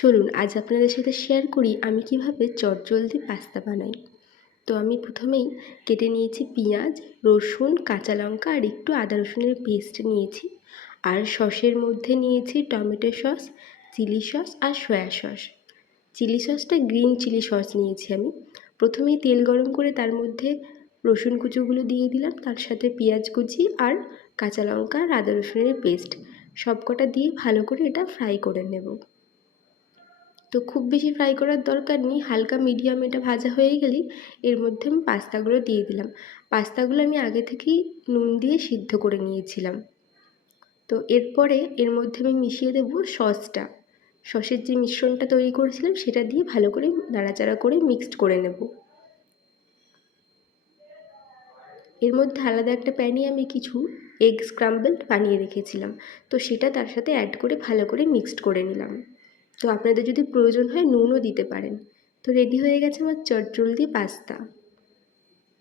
চলুন আজ আপনাদের সাথে শেয়ার করি আমি কীভাবে চটজলদি পাস্তা বানাই। তো আমি প্রথমেই কেটে নিয়েছি পেঁয়াজ, রসুন, কাঁচা লঙ্কা আর একটু আদা রসুনের পেস্ট নিয়েছি। আর সসের মধ্যে নিয়েছি টমেটো সস, চিলি সস আর সয়া সস। চিলি সসটা গ্রিন চিলি সস নিয়েছি আমি। প্রথমেই তেল গরম করে তার মধ্যে রসুন কুচোগুলো দিয়ে দিলাম, তার সাথে পেঁয়াজ কুচি আর কাঁচা লঙ্কা আর আদা রসুনের পেস্ট সবকটা দিয়ে ভালো করে এটা ফ্রাই করে নেব। তো খুব বেশি ফ্রাই করার দরকার নেই, হালকা মিডিয়াম এটা ভাজা হয়ে গেলেই এর মধ্যে আমি পাস্তাগুলো দিয়ে দিলাম। পাস্তাগুলো আমি আগে থেকেই নুন দিয়ে সিদ্ধ করে নিয়েছিলাম। তো এরপরে এর মধ্যে আমি মিশিয়ে দেবো সসটা। সসের যে মিশ্রণটা তৈরি করেছিলাম সেটা দিয়ে ভালো করে নাড়াচাড়া করে মিক্সড করে নেব। এর মধ্যে আলাদা একটা প্যানে আমি কিছু এগ স্ক্রাম্বল বানিয়ে রেখেছিলাম। তো সেটা তার সাথে অ্যাড করে ভালো করে মিক্সড করে নিলাম। তো আপনাদের যদি প্রয়োজন হয় নুনও দিতে পারেন। তো রেডি হয়ে গেছে আমার চটজলদি পাস্তা